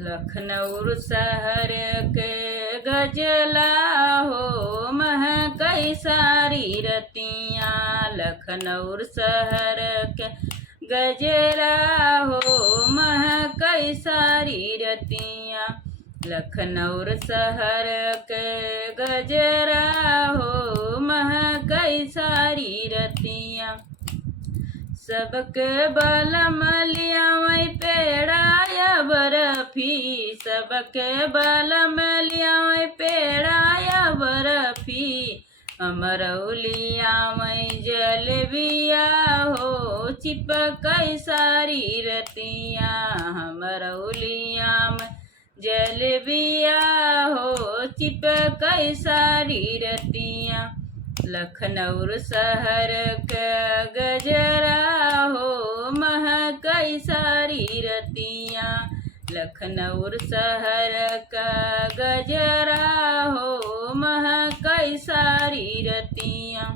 लखनऊ शहर के गजला हो महकई सारी रतियाँ। लखनऊ शहर के गजला हो महकई सारी रतियाँ। लखनऊ शहर के गजरा हो महकई सारी रतियाँ। सबके बलम लियावै पेड़ा या बर्फी। सबके बलम लियावै पेड़ा या बर्फी। हमरऊ लियावै जलेबिया हो चिपकई सारी रतियाँ। हमरऊ लियावै जलेबिया हो चिपकई सारी रतियाँ। लखनऊ शहर का गजरा हो महकई सारी रतियाँ। लखनऊ शहर का गजरा हो महकई सारी रतियाँ।